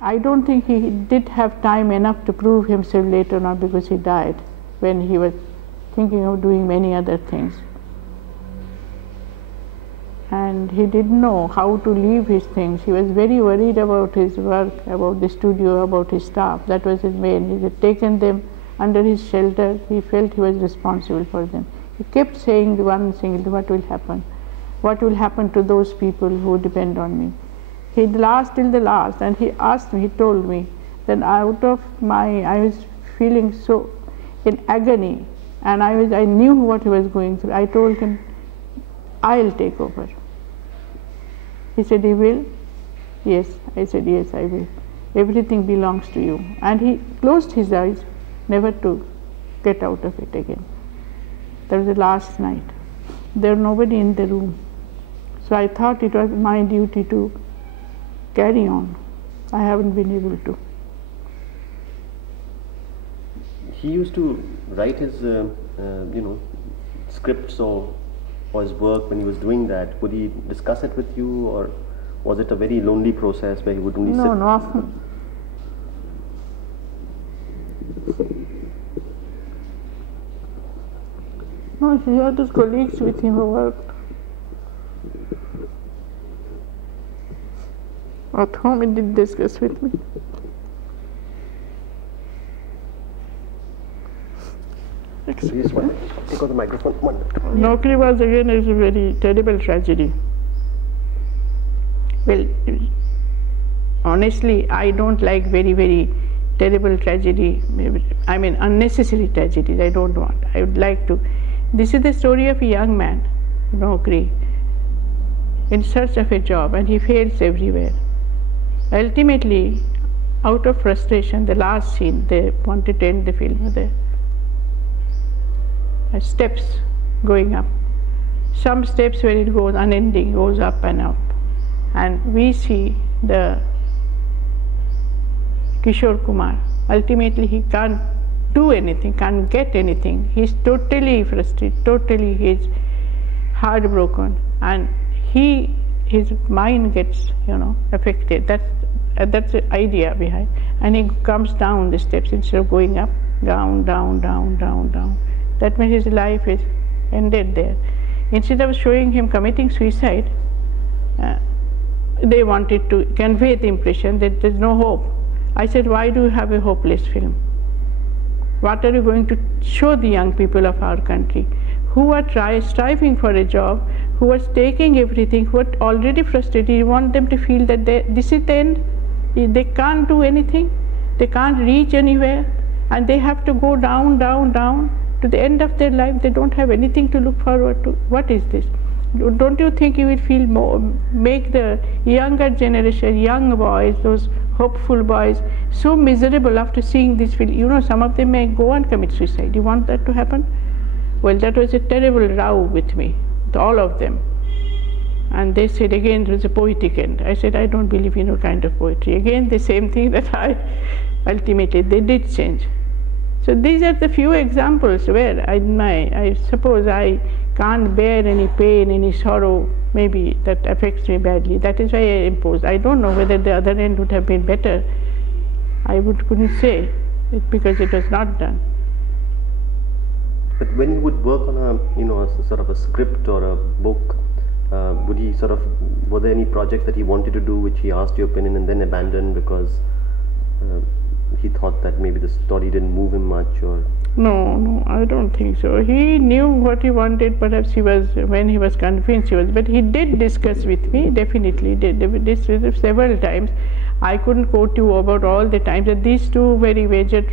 I don't think he did have time enough to prove himself later on, because he died when he was thinking of doing many other things. And he didn't know how to leave his things. He was very worried about his work, about the studio, about his staff. That was his main. He had taken them under his shelter. He felt he was responsible for them. He kept saying the one thing, what will happen? What will happen to those people who depend on me? He last till the last, and he asked me, he told me that I was feeling so in agony, and I knew what he was going through. I told him, I'll take over. He said, he will? Yes. I said, yes, I will. Everything belongs to you. And he closed his eyes, never to get out of it again. That was the last night. There was nobody in the room. So I thought it was my duty to carry on. I haven't been able to. He used to write his, scripts or his work. When he was doing that, would he discuss it with you, or was it a very lonely process where he would only sit? No, often. No, he had his colleagues with him who worked. At home he did discuss with me. Please, take out the microphone. Naukri was again a very terrible tragedy. Well, honestly, I don't like very, very terrible tragedy. I mean, unnecessary tragedies. I don't want. I would like to. This is the story of a young man, Naukri, in search of a job, and he fails everywhere. Ultimately, out of frustration, the last scene, they wanted to end the film there. Steps going up. Some steps where it goes unending, goes up and up. And we see the Kishore Kumar. Ultimately, he can't do anything, can't get anything. He's totally frustrated, totally he's heartbroken, and his mind gets, affected. That's the idea behind. And he comes down the steps instead of going up, down, down, down, down, down. That means his life is ended there. Instead of showing him committing suicide, they wanted to convey the impression that there's no hope. I said, why do you have a hopeless film? What are you going to show the young people of our country who are striving for a job, who are taking everything, who are already frustrated? You want them to feel that this is the end? They can't do anything, they can't reach anywhere, and they have to go down, down, down to the end of their life. They don't have anything to look forward to. What is this? Don't you think you will feel more, make the younger generation, young boys, those hopeful boys, so miserable after seeing this film? Some of them may go and commit suicide. You want that to happen? Well, that was a terrible row with me, with all of them. And they said again it was a poetic end. I said, I don't believe in no kind of poetry. Again the same thing that ultimately they did change. So these are the few examples where I suppose I can't bear any pain, any sorrow, maybe that affects me badly. That is why I imposed. I don't know whether the other end would have been better. I couldn't say it because it was not done. But when you would work on a sort of a script or a book, were there any projects that he wanted to do which he asked your opinion and then abandoned because he thought that maybe the story didn't move him much? Or No, I don't think so. He knew what he wanted. Perhaps when he was convinced, but he did discuss with me, definitely did several times. I couldn't quote you about all the times that these two very major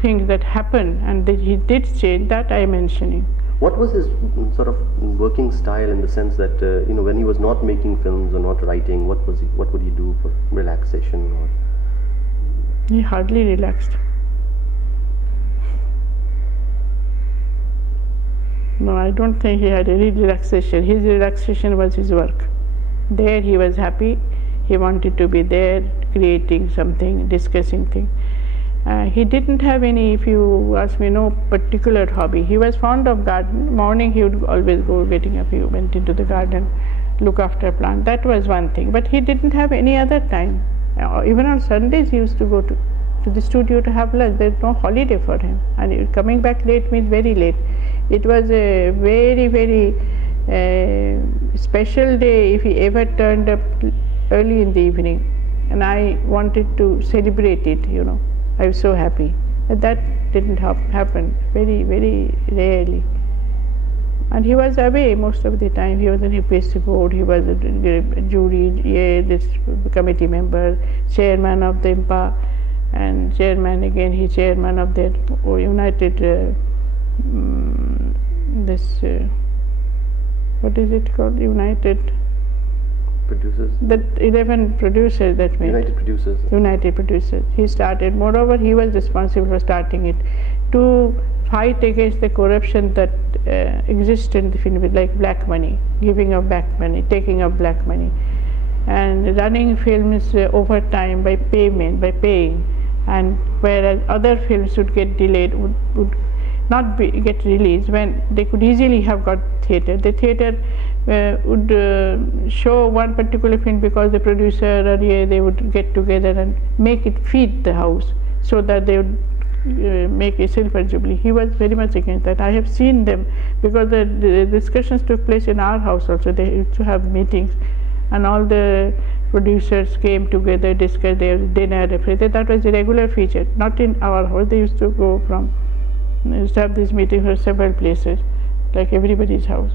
things that happened, and that he did change, that I am mentioning. What was his sort of working style, in the sense that when he was not making films or not writing, what would he do for relaxation? He hardly relaxed. No, I don't think he had any relaxation. His relaxation was his work. There he was happy. He wanted to be there, creating something, discussing things. He didn't have any, if you ask me, no particular hobby. He was fond of garden. Morning he would always go, getting up, he went into the garden, look after a plant. That was one thing. But he didn't have any other time. Even on Sundays he used to go to the studio to have lunch. There's no holiday for him, and coming back late means very late. It was a very, very special day if he ever turned up early in the evening, and I wanted to celebrate it, you know. I was so happy. But that didn't happen, very, very rarely. And he was away most of the time. He was on UPSC board, he was a jury, this committee member, chairman of the IMPA, and chairman again, he's chairman of the United, what is it called, United Producers? The 11 producers that made. United Producers. United Producers. He started, moreover he was responsible for starting it, to fight against the corruption that exists in the film, like black money, giving of black money, taking of black money, and running films over time by paying, and whereas other films would get delayed, would not get released when they could easily have got theatre. The theatre would show one particular film because the producer or they would get together and make it feed the house so that they would make a silver jubilee. He was very much against that. I have seen them because the discussions took place in our house also. They used to have meetings and all the producers came together, discussed their dinner, everything. That was a regular feature. Not in our house. They used to go from, used to have these meetings for several places, like everybody's house.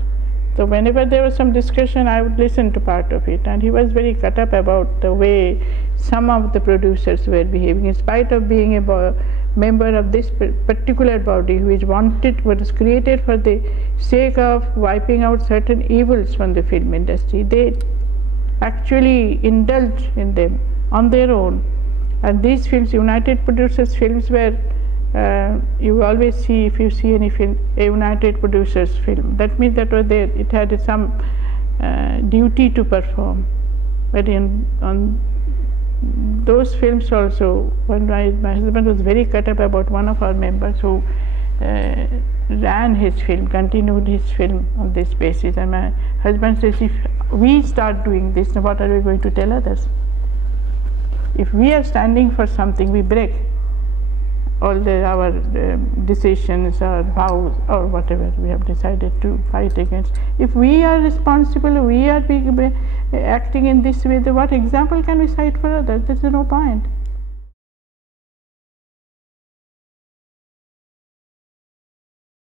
So whenever there was some discussion, I would listen to part of it, and he was very cut up about the way some of the producers were behaving, in spite of being a member of this particular body which was created for the sake of wiping out certain evils from the film industry. They actually indulged in them on their own, and these films, United Producers films, were you always see, if you see any film, a United Producers film, that means that was there, it had some duty to perform. But on those films also, when my husband was very cut up about one of our members who ran his film, continued his film on this basis, and my husband says, if we start doing this, what are we going to tell others? If we are standing for something, we break all our decisions or vows or whatever we have decided to fight against. If we are responsible, we are acting in this way, then what example can we cite for others? There is no point.